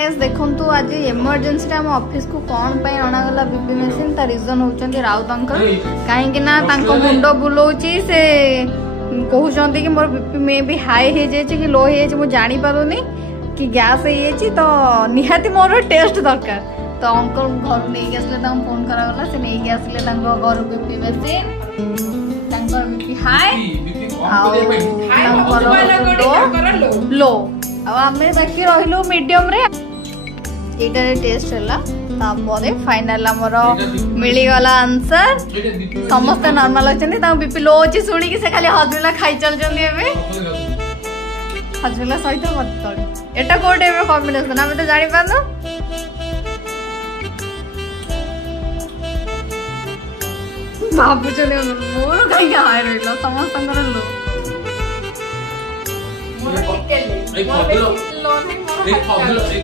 देखु आज इमरजेंसी आम ऑफिस को कौन पे अणागला बीपी मशीन ता रीजन होचंदी राउत अंकल कहीं ना मुंड बुलाऊची से कहते कि मोर बीपी में भी हाई हो जाए कि लो हो जाए जानी पारुनी कि गैस हो तो निहाती मोर टेस्ट दरकार तो अंकल घर नहीं आसले फोन करागला से नहीं आसले घर BP machine BP high low आम बाकी रही मीडियम रे एटा टेस्ट है फाइनल आमर मिलगला आंसर समस्त नॉर्मल अच्छा बीपी लो अच्छी शुणी से खाली हजमुला खाई चलते हजमुला सहित मत एटा को टाइप कॉम्बिनेशन आम तो जानी पारनु भावुच मोर कहीं हाई रहा समस्त लो